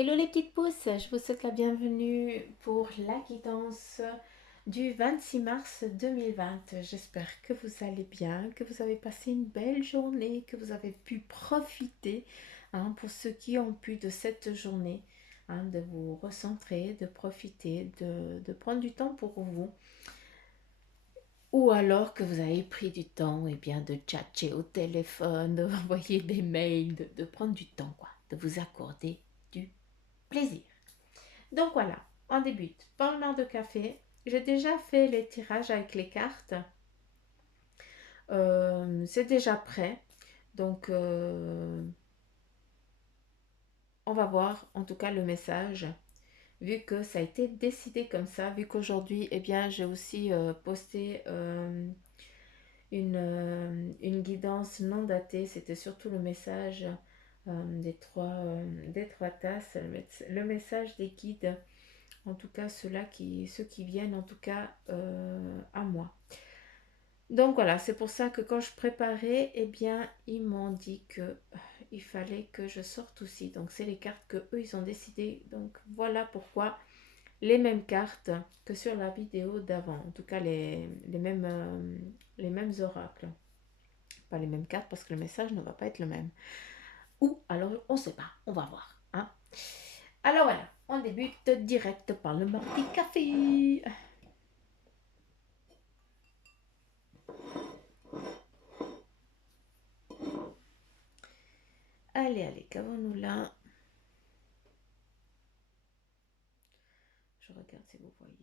Hello les petites pousses, je vous souhaite la bienvenue pour la guidance du 26 mars 2020. J'espère que vous allez bien, que vous avez passé une belle journée, que vous avez pu profiter, pour ceux qui ont pu de cette journée, de vous recentrer, de profiter, de prendre du temps pour vous. Ou alors que vous avez pris du temps bien, de tchatcher au téléphone, d'envoyer des mails, de prendre du temps, quoi, de vous accorder du plaisir. Donc voilà, on débute. Parlement de café. J'ai déjà fait les tirages avec les cartes. C'est déjà prêt. Donc on va voir en tout cas le message. Vu que ça a été décidé comme ça, vu qu'aujourd'hui, j'ai aussi posté une guidance non datée. C'était surtout le message des trois tasses, le message des guides. En tout cas, ceux qui viennent en tout cas à moi. Donc voilà, c'est pour ça que quand je préparais, ils m'ont dit que il fallait que je sorte aussi. Donc c'est les cartes que eux ils ont décidé. Donc voilà pourquoi les mêmes cartes que sur la vidéo d'avant. En tout cas les mêmes oracles. Pas les mêmes cartes parce que le message ne va pas être le même. Ou alors on ne sait pas, on va voir. Alors voilà, on débute direct par le mardi café. Allez, allez, qu'avons-nous là? Je regarde si vous voyez.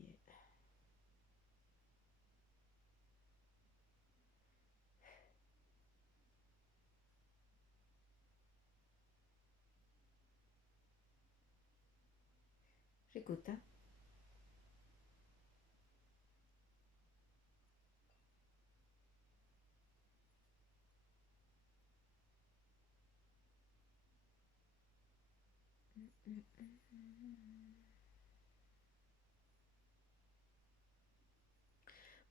J'écoute.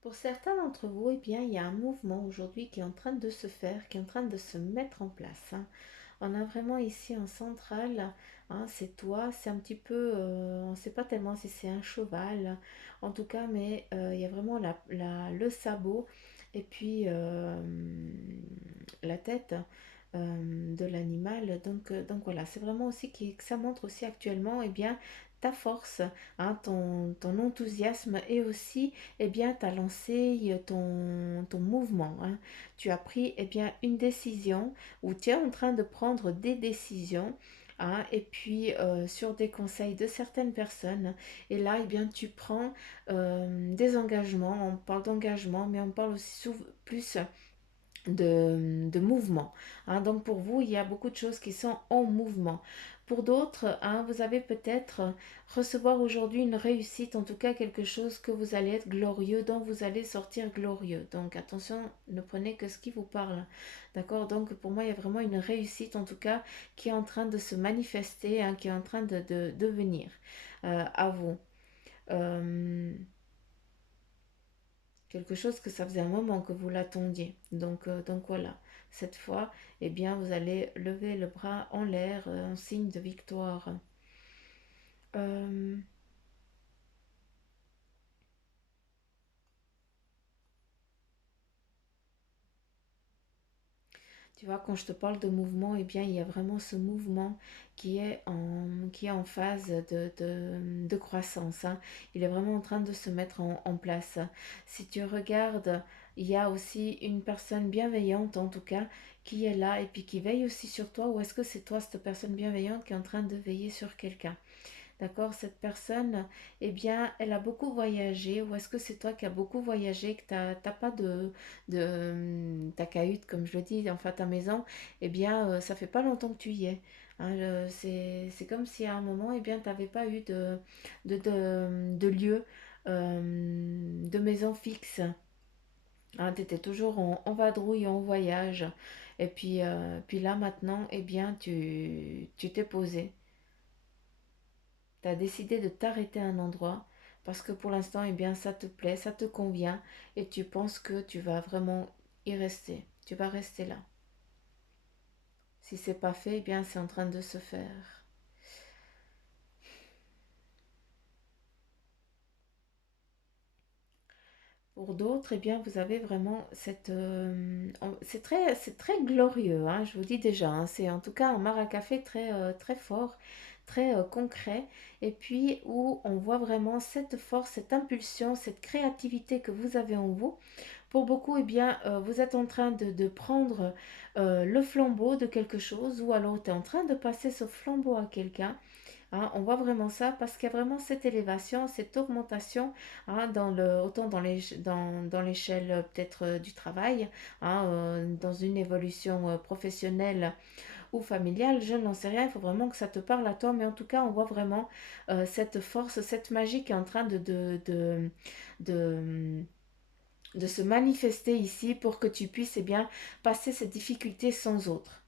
Pour certains d'entre vous, il y a un mouvement aujourd'hui qui est en train de se faire, qui est en train de se mettre en place. On a vraiment ici en centrale, c'est toi, c'est un petit peu, on ne sait pas tellement si c'est un cheval, en tout cas, mais il y a vraiment le sabot et puis la tête de l'animal. Donc voilà, c'est vraiment aussi que ça montre aussi actuellement ta force, ton enthousiasme et aussi tu as lancé ton mouvement. Tu as pris une décision où tu es en train de prendre des décisions. Et puis sur des conseils de certaines personnes et là tu prends des engagements. On parle d'engagement mais on parle aussi plus de mouvement. Donc pour vous, il y a beaucoup de choses qui sont en mouvement. Pour d'autres, vous avez peut-être recevoir aujourd'hui une réussite, en tout cas quelque chose que vous allez être glorieux, dont vous allez sortir glorieux. Donc attention, ne prenez que ce qui vous parle. D'accord. Donc pour moi, il y a vraiment une réussite, en tout cas, qui est en train de se manifester, qui est en train de venir à vous. Euh, Quelque chose que ça faisait un moment que vous l'attendiez. Donc voilà, cette fois, vous allez lever le bras en l'air en signe de victoire. Euh, Tu vois, quand je te parle de mouvement, il y a vraiment ce mouvement qui est en phase de croissance. Il est vraiment en train de se mettre en place. Si tu regardes, il y a aussi une personne bienveillante, en tout cas, qui est là et puis qui veille aussi sur toi. Ou est-ce que c'est toi, cette personne bienveillante, qui est en train de veiller sur quelqu'un? D'accord, cette personne, elle a beaucoup voyagé, ou est-ce que c'est toi qui as beaucoup voyagé, que t'as pas ta cahute, comme je le dis, enfin ta maison, ça fait pas longtemps que tu y es. C'est comme si à un moment, tu n'avais pas eu de lieu, de maison fixe. Tu étais toujours en vadrouille, en voyage. Et puis là, maintenant, tu t'es posé. Tu as décidé de t'arrêter à un endroit parce que pour l'instant, ça te plaît, ça te convient et tu penses que tu vas vraiment y rester. Tu vas rester là. Si c'est pas fait, c'est en train de se faire. Pour d'autres, eh bien, vous avez vraiment cette... c'est très glorieux, hein, je vous dis déjà. Hein, c'est en tout cas un maracafé très, très fort, très concret. Et puis où on voit vraiment cette force, cette impulsion, cette créativité que vous avez en vous. Pour beaucoup, eh bien, vous êtes en train de prendre le flambeau de quelque chose ou alors tu es en train de passer ce flambeau à quelqu'un. Hein, on voit vraiment ça parce qu'il y a vraiment cette élévation, cette augmentation, hein, autant dans l'échelle peut-être du travail, hein, dans une évolution professionnelle ou familiale, je n'en sais rien, il faut vraiment que ça te parle à toi, mais en tout cas, on voit vraiment cette force, cette magie qui est en train de, de se manifester ici pour que tu puisses eh bien, passer cette difficulté sans autre.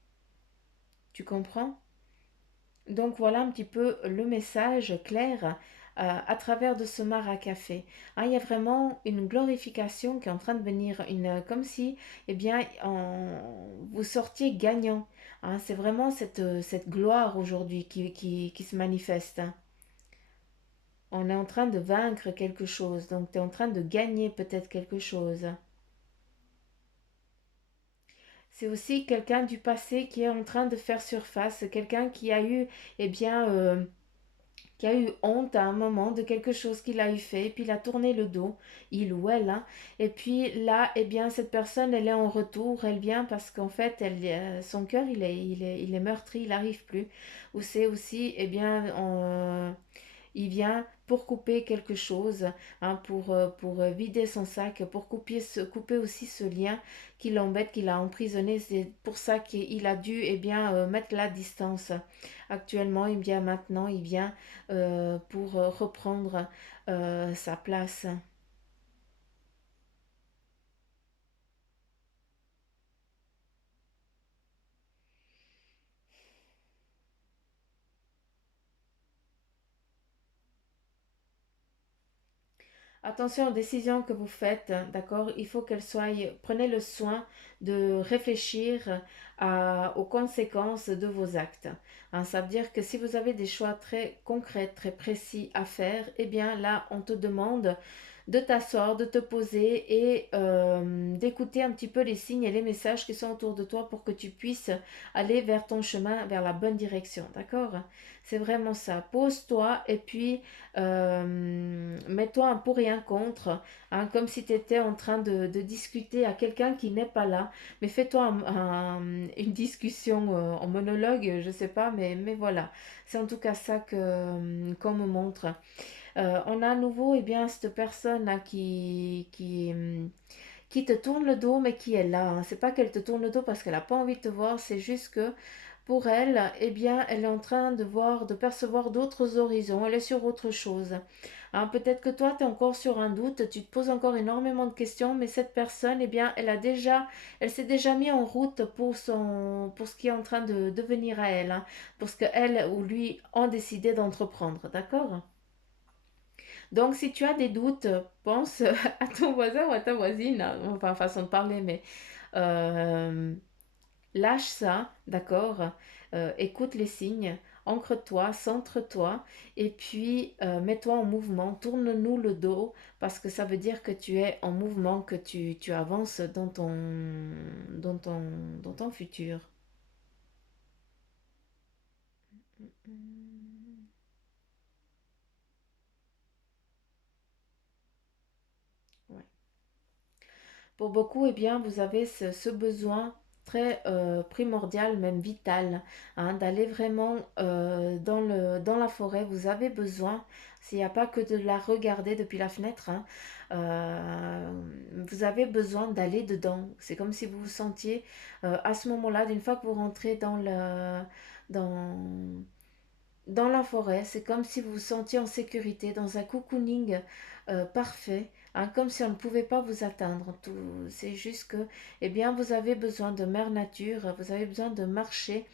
Tu comprends? Donc voilà un petit peu le message clair à travers de ce mar à café. Hein, il y a vraiment une glorification qui est en train de venir, comme si eh bien, vous sortiez gagnant. Hein, c'est vraiment cette gloire aujourd'hui qui se manifeste. Hein. On est en train de vaincre quelque chose, donc tu es en train de gagner peut-être quelque chose. C'est aussi quelqu'un du passé qui est en train de faire surface, quelqu'un qui a eu, eh bien, qui a eu honte à un moment de quelque chose qu'il a eu fait, et puis il a tourné le dos, il ou elle, hein. Et puis là, eh bien, cette personne, elle est en retour, elle vient parce qu'en fait, son cœur, il est meurtri, il n'arrive plus. Ou c'est aussi, eh bien, il vient pour couper quelque chose, hein, pour vider son sac, pour couper aussi ce lien qui l'embête, qui l'a emprisonné. C'est pour ça qu'il a dû eh bien, mettre la distance. Actuellement, eh bien, maintenant, il vient pour reprendre sa place. Attention aux décisions que vous faites, d'accord? Il faut qu'elles soient. Prenez le soin de réfléchir aux conséquences de vos actes. Hein, ça veut dire que si vous avez des choix très concrets, très précis à faire, eh bien là, on te demande de t'asseoir, de te poser et d'écouter un petit peu les signes et les messages qui sont autour de toi pour que tu puisses aller vers ton chemin, vers la bonne direction, d'accord? C'est vraiment ça. Pose-toi et puis mets-toi un pour et un contre, hein, comme si tu étais en train de discuter à quelqu'un qui n'est pas là. Mais fais-toi une discussion en monologue, je sais pas, mais voilà. C'est en tout cas ça qu'on me montre. On a à nouveau eh bien, cette personne là qui te tourne le dos, mais qui est là. Hein. C'est pas qu'elle te tourne le dos parce qu'elle n'a pas envie de te voir, c'est juste que pour elle, eh bien, elle est en train de voir, de percevoir d'autres horizons. Elle est sur autre chose. Hein, peut-être que toi, tu es encore sur un doute, tu te poses encore énormément de questions, mais cette personne, eh bien, elle s'est déjà mis en route pour ce qui est en train de devenir à elle, hein, pour ce qu'elle ou lui ont décidé d'entreprendre, d'accord? Donc, si tu as des doutes, pense à ton voisin ou à ta voisine, hein, enfin, façon de parler, mais euh, lâche ça, d'accord? Écoute les signes, ancre-toi, centre-toi, et puis mets-toi en mouvement, tourne-nous le dos, parce que ça veut dire que tu es en mouvement, que tu avances dans ton, dans ton futur. Ouais. Pour beaucoup, eh bien, vous avez ce besoin très primordial, même vital, hein, d'aller vraiment dans la forêt. Vous avez besoin, s'il n'y a pas que de la regarder depuis la fenêtre, hein, vous avez besoin d'aller dedans. C'est comme si vous vous sentiez à ce moment-là, d'une fois que vous rentrez dans, dans la forêt, c'est comme si vous vous sentiez en sécurité, dans un cocooning parfait, hein, comme si on ne pouvait pas vous atteindre. C'est juste que, eh bien, vous avez besoin de mère nature, vous avez besoin de marcher,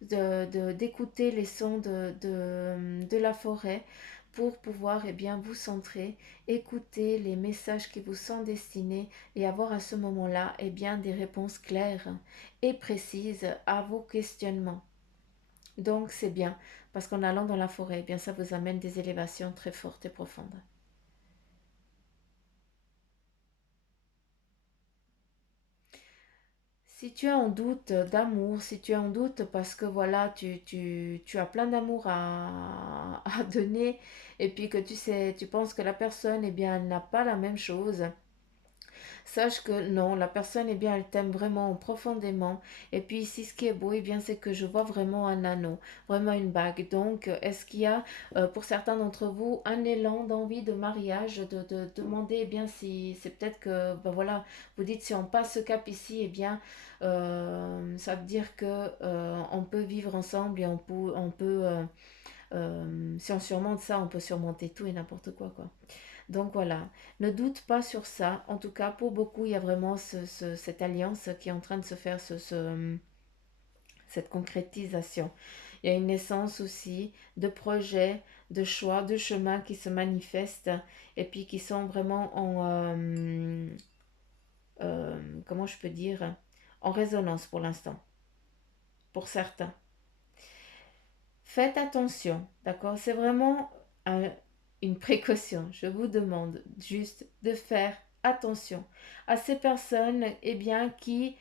d'écouter les sons de la forêt pour pouvoir, eh bien, vous centrer, écouter les messages qui vous sont destinés et avoir à ce moment-là, eh bien, des réponses claires et précises à vos questionnements. Donc c'est bien, parce qu'en allant dans la forêt, eh bien ça vous amène des élévations très fortes et profondes. Si tu es en doute d'amour, si tu es en doute parce que voilà, tu as plein d'amour à donner et puis que tu sais, tu penses que la personne, eh bien, elle n'a pas la même chose, sache que non, la personne, eh bien, elle t'aime vraiment profondément. Et puis ici, ce qui est beau, eh bien, c'est que je vois vraiment un anneau, vraiment une bague. Donc, est-ce qu'il y a, pour certains d'entre vous, un élan d'envie de mariage, de demander, eh bien, si c'est peut-être que, ben voilà, vous dites, si on passe ce cap ici, eh bien, ça veut dire que on peut vivre ensemble et si on surmonte ça, on peut surmonter tout et n'importe quoi. Donc voilà, ne doute pas sur ça. En tout cas, pour beaucoup, il y a vraiment cette alliance qui est en train de se faire, cette concrétisation. Il y a une naissance aussi de projets, de choix, de chemins qui se manifestent et puis qui sont vraiment comment je peux dire, en résonance pour l'instant, pour certains. Faites attention, d'accord? C'est vraiment un- une précaution. Je vous demande juste de faire attention à ces personnes eh bien, qui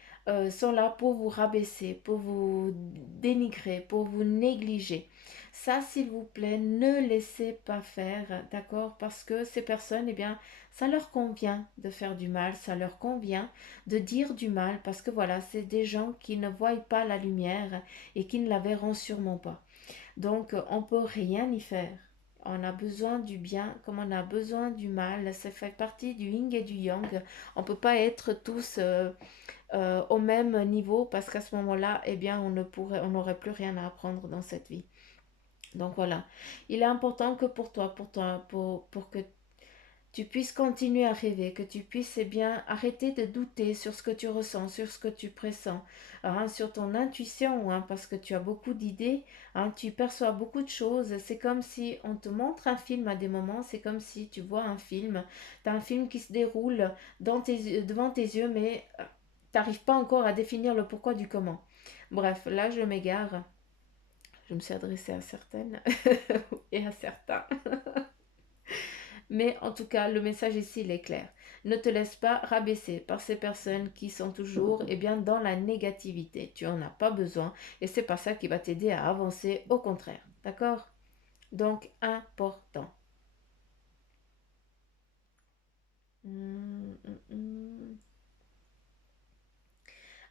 sont là pour vous rabaisser, pour vous dénigrer, pour vous négliger. Ça, s'il vous plaît, ne laissez pas faire, d'accord? Parce que ces personnes, eh bien, ça leur convient de faire du mal, ça leur convient de dire du mal, parce que voilà, c'est des gens qui ne voient pas la lumière et qui ne la verront sûrement pas. Donc, on peut rien y faire. On a besoin du bien comme on a besoin du mal. Ça fait partie du yin et du yang. On ne peut pas être tous au même niveau parce qu'à ce moment-là, eh bien, on n'aurait plus rien à apprendre dans cette vie. Donc voilà, il est important que pour que tu puisses continuer à rêver, que tu puisses eh bien arrêter de douter sur ce que tu ressens, sur ce que tu pressens, hein, sur ton intuition, hein, parce que tu as beaucoup d'idées, hein, tu perçois beaucoup de choses. C'est comme si on te montre un film à des moments, c'est comme si tu vois un film, tu as un film qui se déroule devant tes yeux, mais tu n'arrives pas encore à définir le pourquoi du comment. Bref, là je m'égare, je me suis adressée à certaines et à certains. Mais en tout cas, le message ici, il est clair. Ne te laisse pas rabaisser par ces personnes qui sont toujours eh bien, dans la négativité. Tu n'en as pas besoin et c'est pas ça qui va t'aider à avancer, au contraire. D'accord? Donc, important. Hum, hum, hum.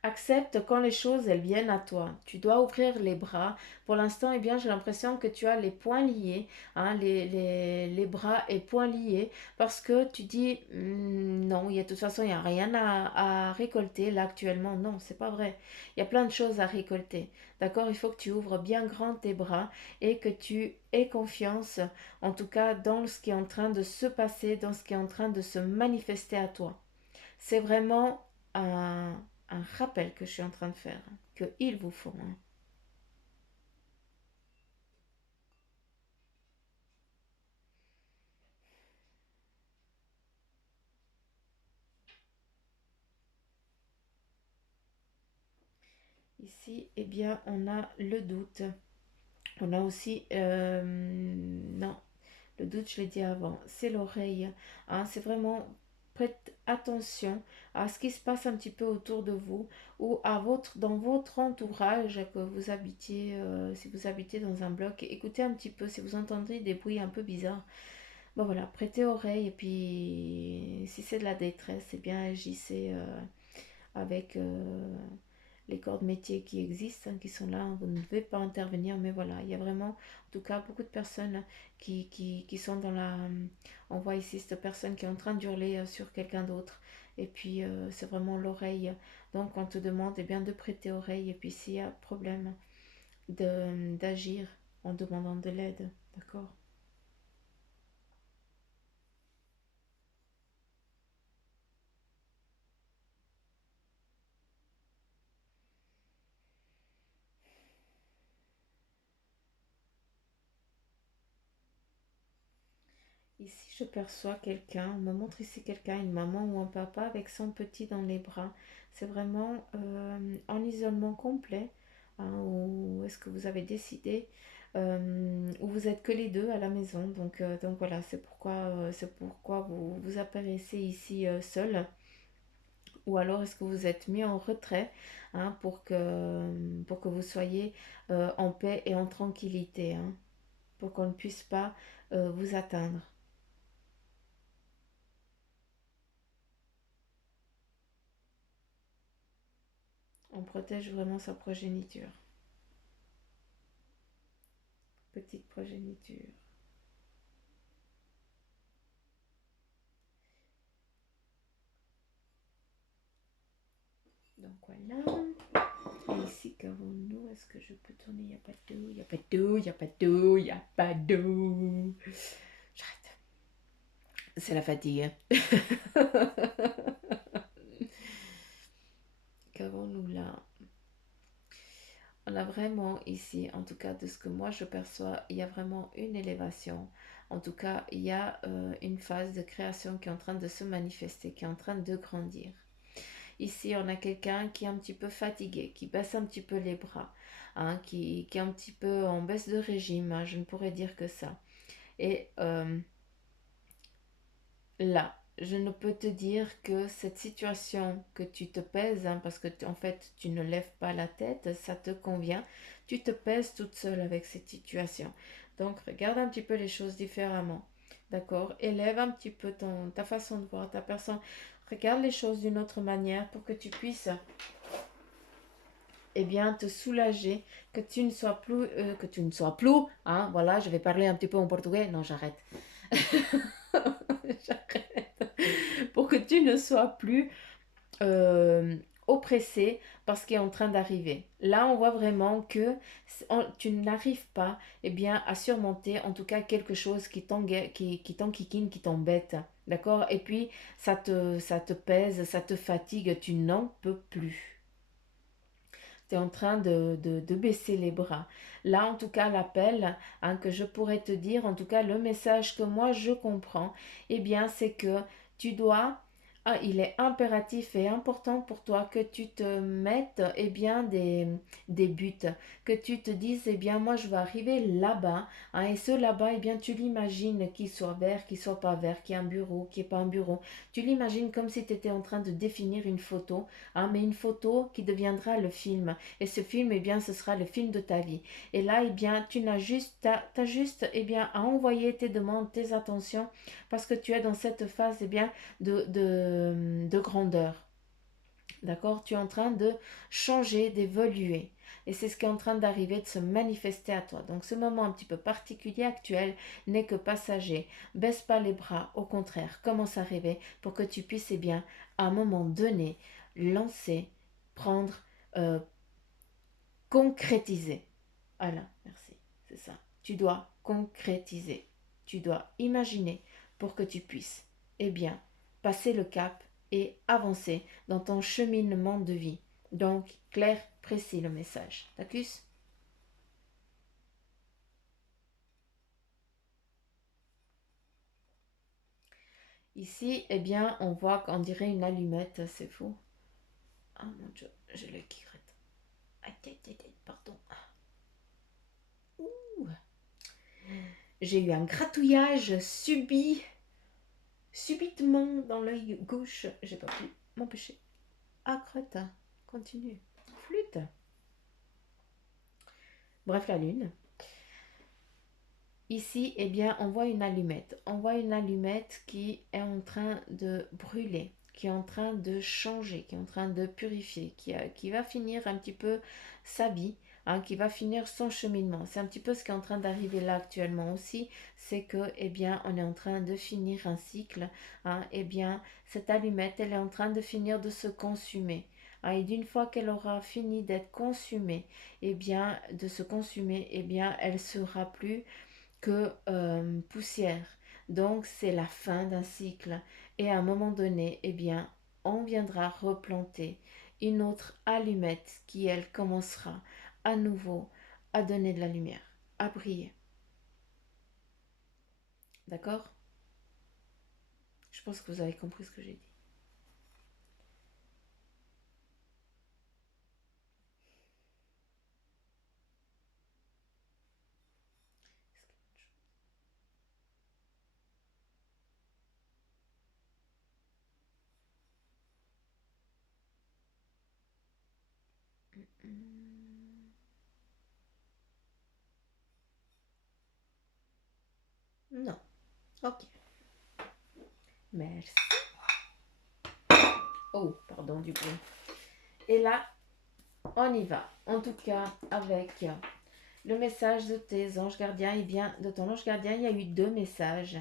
Accepte quand les choses elles viennent à toi. Tu dois ouvrir les bras. Pour l'instant, eh bien, j'ai l'impression que tu as les poings liés, hein, les bras et poings liés, parce que tu dis non, de toute façon, il n'y a rien à récolter là actuellement. Non, c'est pas vrai. Il y a plein de choses à récolter. D'accord? Il faut que tu ouvres bien grand tes bras et que tu aies confiance, en tout cas, dans ce qui est en train de se passer, dans ce qui est en train de se manifester à toi. C'est vraiment un rappel que je suis en train de faire, que il vous faut, hein. Ici, eh bien, on a le doute. On a aussi, non, le doute, je l'ai dit avant, c'est l'oreille, hein. C'est vraiment, prête attention à ce qui se passe un petit peu autour de vous ou dans votre entourage que vous habitiez, si vous habitez dans un bloc. Écoutez un petit peu si vous entendez des bruits un peu bizarres. Bon voilà, prêtez oreille et puis si c'est de la détresse, eh bien agissez avec les corps de métier qui existent, hein, qui sont là. Vous ne devez pas intervenir, mais voilà, il y a vraiment, en tout cas, beaucoup de personnes qui sont dans la... On voit ici cette personne qui est en train d'hurler sur quelqu'un d'autre. Et puis c'est vraiment l'oreille. Donc on te demande eh bien, de prêter oreille et puis s'il y a problème, d'agir en demandant de l'aide. D'accord? Ici, je perçois quelqu'un, on me montre ici quelqu'un, une maman ou un papa avec son petit dans les bras. C'est vraiment en isolement complet, hein, ou est-ce que vous avez décidé, ou vous êtes que les deux à la maison. Donc voilà, c'est pourquoi vous apparaissez ici seul Ou alors est-ce que vous êtes mis en retrait, hein, pour que vous soyez en paix et en tranquillité, hein, pour qu'on ne puisse pas vous atteindre. On protège vraiment sa progéniture, petite progéniture. Donc voilà. Et ici, qu'avons-nous? Est-ce que je peux tourner? Il n'y a pas d'eau, il n'y a pas d'eau, il n'y a pas d'eau, il n'y a pas d'eau. J'arrête. C'est la fatigue. Qu'avons-nous là? On a vraiment ici, en tout cas de ce que moi je perçois, il y a vraiment une élévation. En tout cas, il y a une phase de création qui est en train de se manifester, qui est en train de grandir. Ici, on a quelqu'un qui est un petit peu fatigué, qui baisse un petit peu les bras, hein, qui est un petit peu en baisse de régime, hein, je ne pourrais dire que ça. Et là, je ne peux te dire que cette situation que tu te pèses, hein, parce que en fait tu ne lèves pas la tête, ça te convient, tu te pèses toute seule avec cette situation. Donc regarde un petit peu les choses différemment, d'accord? Élève un petit peu ta façon de voir, ta personne. Regarde les choses d'une autre manière pour que tu puisses bien te soulager, que tu ne sois plus, hein, voilà, je vais parler un petit peu en portugais, non j'arrête. J'arrête. Pour que tu ne sois plus euh, oppressé par ce qui est en train d'arriver. Là, on voit vraiment que tu n'arrives pas bien, à surmonter en tout cas quelque chose qui t'enquiquine, qui t'embête. D'accord? Et puis, ça te pèse, ça te fatigue, tu n'en peux plus. Tu es en train de baisser les bras. Là, en tout cas, l'appel, hein, que je pourrais te dire, en tout cas, le message que moi je comprends, bien, c'est que tu dois, il est impératif et important pour toi que tu te mettes, bien, des buts, que tu te dises, bien, moi, je vais arriver là-bas, hein, et ce là-bas, bien, tu l'imagines qu'il soit vert, qu'il soit pas vert, qu'il y ait un bureau, qu'il n'y ait pas un bureau. Tu l'imagines comme si tu étais en train de définir une photo, hein, mais une photo qui deviendra le film. Et ce film, bien, ce sera le film de ta vie. Et là, bien, tu n'as juste, t'as juste, bien, à envoyer tes demandes, tes attentions, parce que tu es dans cette phase, bien, de grandeur. D'accord? Tu es en train de changer, d'évoluer. Et c'est ce qui est en train d'arriver, de se manifester à toi. Donc ce moment un petit peu particulier actuel n'est que passager. Baisse pas les bras, au contraire, commence à rêver pour que tu puisses, bien, à un moment donné, lancer, prendre, euh, concrétiser. Voilà, merci. C'est ça. Tu dois concrétiser. Tu dois imaginer pour que tu puisses, bien, passer le cap et avancer dans ton cheminement de vie. Donc, clair, précis le message. D'accord? Ici, bien, on voit qu'on dirait une allumette. C'est fou. Ah mon Dieu, j'ai le qui grette. Pardon. Ouh. J'ai eu un gratouillage subitement dans l'œil gauche. J'ai pas pu m'empêcher. Ah, crotte, continue. Flûte. Bref, la lune. Ici, bien, on voit une allumette. On voit une allumette qui est en train de brûler, qui est en train de changer, qui est en train de purifier, qui va finir un petit peu sa vie, hein, qui va finir son cheminement. C'est un petit peu ce qui est en train d'arriver là actuellement aussi, c'est que, bien, on est en train de finir un cycle, hein, bien, cette allumette, elle est en train de finir de se consumer. Ah, et d'une fois qu'elle aura fini d'être consumée, bien, de se consumer, bien, elle sera plus que poussière. Donc c'est la fin d'un cycle. Et à un moment donné, bien, on viendra replanter une autre allumette qui, elle, commencera à nouveau à donner de la lumière, à briller. D'accord? Je pense que vous avez compris ce que j'ai dit. Non. Ok. Merci. Oh, pardon du coup. Et là, on y va. En tout cas, avec le message de tes anges gardiens, et bien de ton ange gardien, il y a eu deux messages.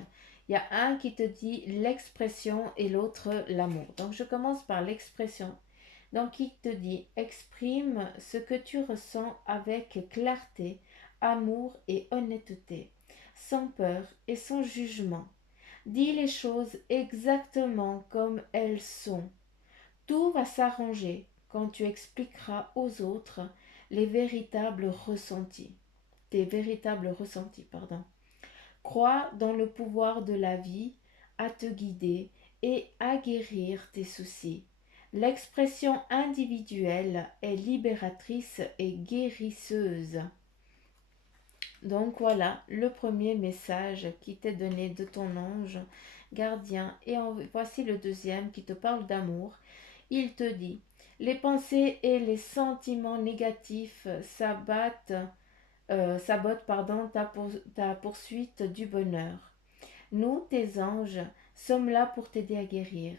Il y a un qui te dit l'expression et l'autre l'amour. Donc je commence par l'expression. Donc il te dit exprime ce que tu ressens avec clarté, amour et honnêteté, sans peur et sans jugement. Dis les choses exactement comme elles sont. Tout va s'arranger quand tu expliqueras aux autres les véritables ressentis, tes véritables ressentis, pardon. Crois dans le pouvoir de la vie à te guider et à guérir tes soucis. L'expression individuelle est libératrice et guérisseuse. Donc voilà le premier message qui t'est donné de ton ange gardien. Et voici le deuxième qui te parle d'amour. Il te dit, les pensées et les sentiments négatifs sabotent ta poursuite du bonheur. Nous, tes anges, sommes là pour t'aider à guérir.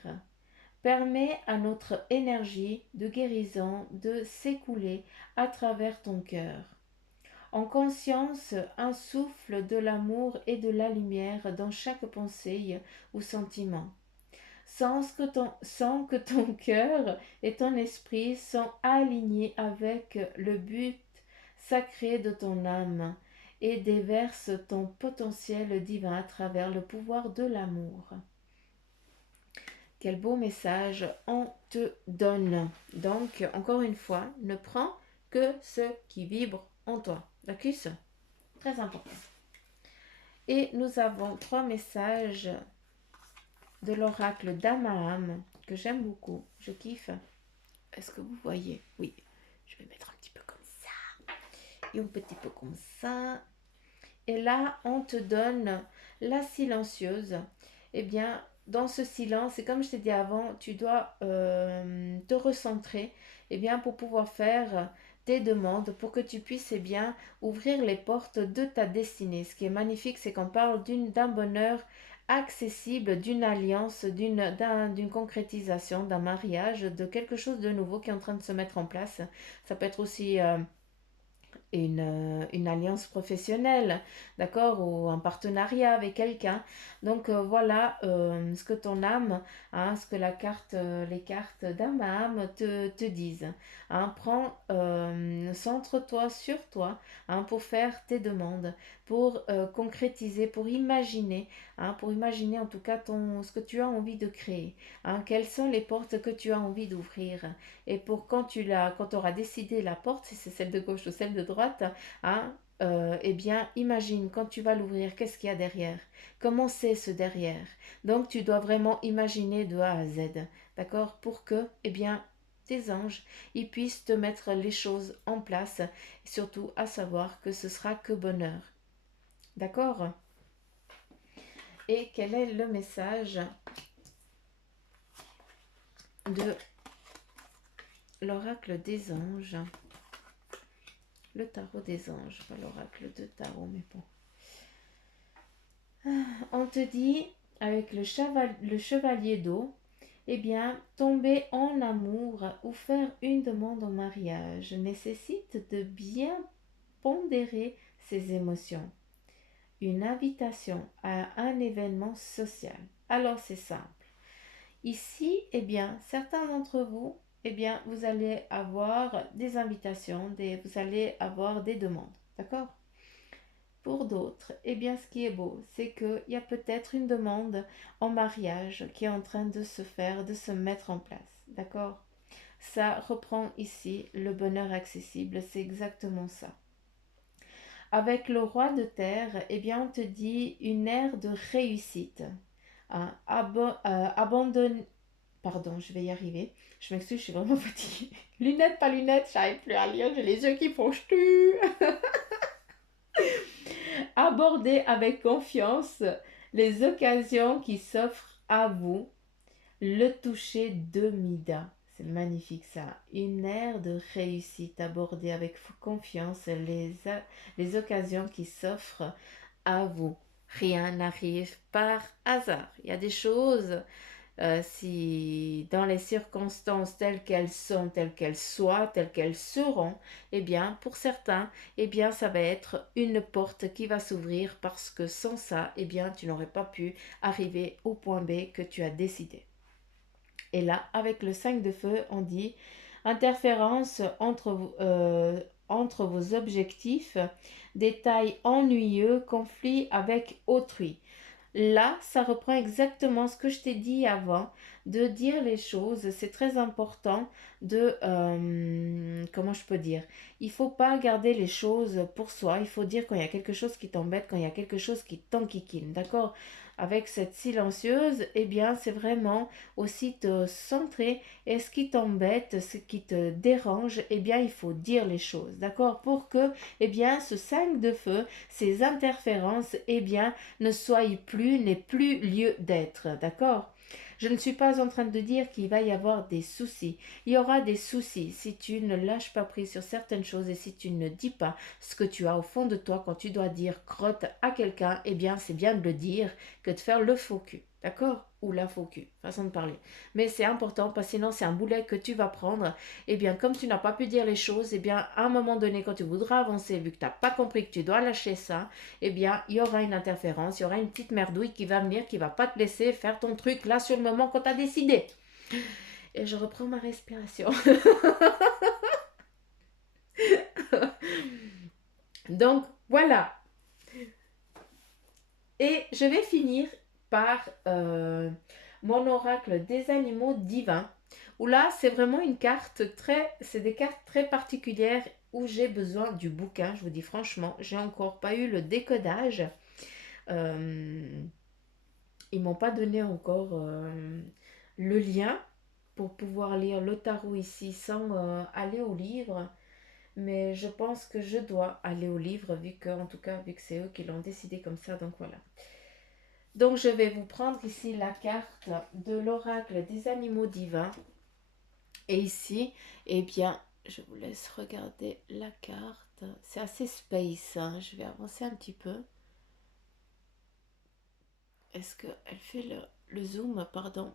Permets à notre énergie de guérison de s'écouler à travers ton cœur. En conscience, un souffle de l'amour et de la lumière dans chaque pensée ou sentiment. Sans que ton cœur et ton esprit sont alignés avec le but sacré de ton âme et déverse ton potentiel divin à travers le pouvoir de l'amour. Quel beau message on te donne. Donc, encore une fois, ne prends que ce qui vibre en toi. D'accord? Très important. Et nous avons 3 messages de l'oracle d'Amaham que j'aime beaucoup. Je kiffe. Est-ce que vous voyez? Oui. Je vais mettre un petit peu comme ça. Et un petit peu comme ça. Et là, on te donne la silencieuse. Eh bien, dans ce silence, et comme je t'ai dit avant, tu dois te recentrer pour pouvoir faire tes demandes pour que tu puisses ouvrir les portes de ta destinée. Ce qui est magnifique, c'est qu'on parle d'un bonheur accessible, d'une alliance, d'une concrétisation, d'un mariage, de quelque chose de nouveau qui est en train de se mettre en place. Ça peut être aussi une alliance professionnelle, d'accord, ou un partenariat avec quelqu'un. Donc voilà ce que ton âme, ce que les cartes d'âme à âme te disent. Centre-toi sur toi pour faire tes demandes, pour concrétiser, pour imaginer en tout cas ce que tu as envie de créer. Quelles sont les portes que tu as envie d'ouvrir. Et pour quand tu auras décidé la porte, si c'est celle de gauche ou celle de droite, imagine quand tu vas l'ouvrir, qu'est-ce qu'il y a derrière? Comment c'est ce derrière? Donc tu dois vraiment imaginer de A à Z, d'accord? Pour que, tes anges, ils puissent te mettre les choses en place, et surtout à savoir que ce sera que bonheur. D'accord? Et quel est le message de l'oracle des anges? Le tarot des anges, pas l'oracle de tarot, mais bon. On te dit, avec le chevalier d'eau, tomber en amour ou faire une demande en mariage nécessite de bien pondérer ses émotions. Une invitation à un événement social. Alors c'est simple. Ici, certains d'entre vous, vous allez avoir des invitations, vous allez avoir des demandes, d'accord? Pour d'autres, ce qui est beau, c'est qu'il y a peut-être une demande en mariage qui est en train de se faire, de se mettre en place, d'accord? Ça reprend ici le bonheur accessible, c'est exactement ça. Avec le roi de terre, on te dit une ère de réussite. Abandonne. Pardon, je vais y arriver. Je m'excuse, je suis vraiment fatiguée. Lunettes, pas lunettes, j'arrive plus à lire, j'ai les yeux qui font ch'tu. Abordez avec confiance les occasions qui s'offrent à vous. Le toucher de Mida. C'est magnifique ça. Une ère de réussite abordée avec confiance les occasions qui s'offrent à vous. Rien n'arrive par hasard. Il y a des choses, si dans les circonstances telles qu'elles sont, telles qu'elles soient, telles qu'elles seront, eh bien, pour certains, eh bien, ça va être une porte qui va s'ouvrir parce que sans ça, eh bien, tu n'aurais pas pu arriver au point B que tu as décidé. Et là, avec le 5 de feu, on dit interférence entre vos objectifs, détails ennuyeux, conflit avec autrui. Là, ça reprend exactement ce que je t'ai dit avant, de dire les choses. C'est très important de, comment je peux dire, il faut pas garder les choses pour soi. Il faut dire quand il y a quelque chose qui t'embête, quand il y a quelque chose qui t'enquiquine, d'accord? Avec cette silencieuse, eh bien, c'est vraiment aussi te centrer. Et ce qui t'embête, ce qui te dérange, eh bien, il faut dire les choses, d'accord? Pour que, eh bien, ce 5 de feu, ces interférences, eh bien, ne soient plus, n'aient plus lieu d'être, d'accord? Je ne suis pas en train de dire qu'il va y avoir des soucis. Il y aura des soucis si tu ne lâches pas prise sur certaines choses et si tu ne dis pas ce que tu as au fond de toi quand tu dois dire crotte à quelqu'un, eh bien c'est bien de le dire que de faire le faux cul. D'accord? Ou la faux cul, façon de parler. Mais c'est important parce que sinon c'est un boulet que tu vas prendre. Eh bien, comme tu n'as pas pu dire les choses, eh bien, à un moment donné, quand tu voudras avancer, vu que tu n'as pas compris que tu dois lâcher ça, eh bien, il y aura une interférence, il y aura une petite merdouille qui va venir, qui va pas te laisser faire ton truc là sur le moment quand tu as décidé. Et je reprends ma respiration. Donc, voilà. Et je vais finir par mon oracle des animaux divins, où là, c'est vraiment une carte très... C'est des cartes très particulières où j'ai besoin du bouquin, je vous dis franchement. J'ai encore pas eu le décodage. Euh, Ils m'ont pas donné encore le lien pour pouvoir lire le tarot ici sans aller au livre. Mais je pense que je dois aller au livre vu que, en tout cas, vu que c'est eux qui l'ont décidé comme ça. Donc voilà. Donc je vais vous prendre ici la carte de l'oracle des animaux divins. Et ici, eh bien, je vous laisse regarder la carte. C'est assez space, hein. Je vais avancer un petit peu. Est-ce qu'elle fait le zoom? Pardon.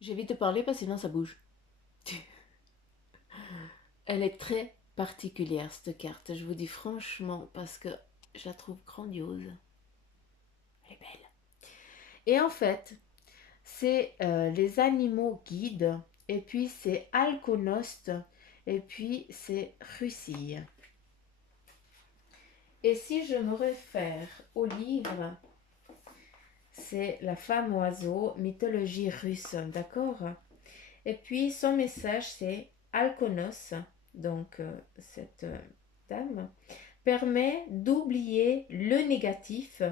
J'évite de parler parce que sinon ça bouge. Elle est très particulière cette carte, je vous dis franchement, parce que je la trouve grandiose. Elle est belle. Et en fait, c'est les animaux guides, et puis c'est Alconost, et puis c'est Russie. Et si je me réfère au livre, c'est La femme oiseau, mythologie russe, d'accord? Et puis son message, c'est Alconos, donc cette dame, permet d'oublier le négatif.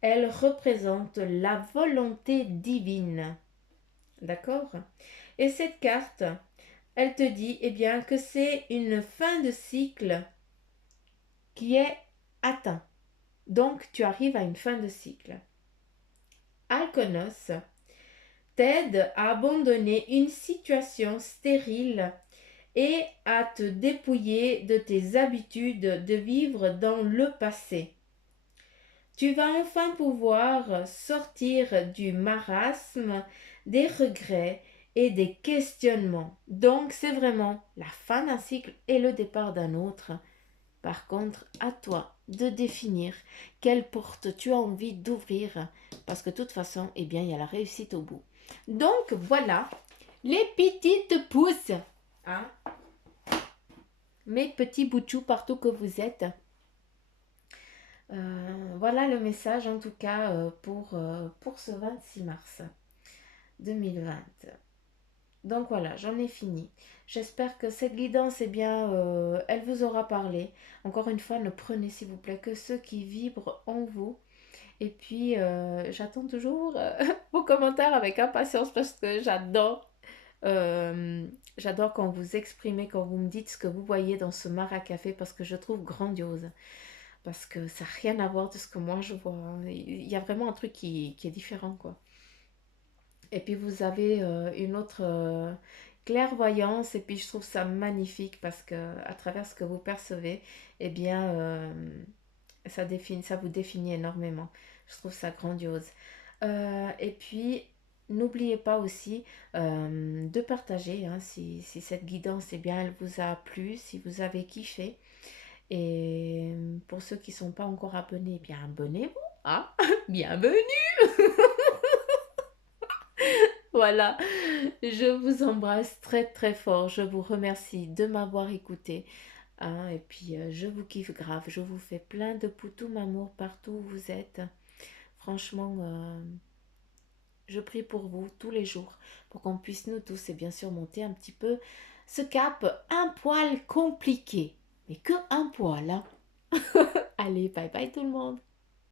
Elle représente la volonté divine. D'accord? Et cette carte, elle te dit eh bien, que c'est une fin de cycle qui est atteinte. Donc, tu arrives à une fin de cycle. Alconos t'aide à abandonner une situation stérile et à te dépouiller de tes habitudes de vivre dans le passé. Tu vas enfin pouvoir sortir du marasme, des regrets et des questionnements. Donc c'est vraiment la fin d'un cycle et le départ d'un autre. Par contre, à toi de définir quelle porte tu as envie d'ouvrir parce que de toute façon, eh bien, il y a la réussite au bout. Donc voilà, les petites pousses, hein, mes petits boutchous partout que vous êtes. Voilà le message en tout cas pour ce 26 mars 2020. Donc voilà, j'en ai fini. J'espère que cette guidance, eh bien, elle vous aura parlé. Encore une fois, ne prenez s'il vous plaît que ceux qui vibrent en vous. Et puis, j'attends toujours vos commentaires avec impatience parce que j'adore quand vous exprimez, quand vous me dites ce que vous voyez dans ce maracafé parce que je trouve grandiose. parce que ça n'a rien à voir de ce que moi je vois, hein. Il y a vraiment un truc qui est différent, quoi. Et puis vous avez une autre clairvoyance, et puis je trouve ça magnifique parce que à travers ce que vous percevez, eh bien, ça vous définit énormément. Je trouve ça grandiose. Et puis, n'oubliez pas aussi de partager, hein, si cette guidance, eh bien, elle vous a plu, si vous avez kiffé. Et pour ceux qui ne sont pas encore abonnés, eh bien, abonnez-vous. Ah, bienvenue. Voilà, je vous embrasse très très fort. Je vous remercie de m'avoir écouté, hein, et puis je vous kiffe grave. Je vous fais plein de poutous amour partout où vous êtes. Franchement, je prie pour vous tous les jours pour qu'on puisse nous tous et bien sûr monter un petit peu ce cap un poil compliqué. Mais que un poil, hein. Allez, bye bye tout le monde.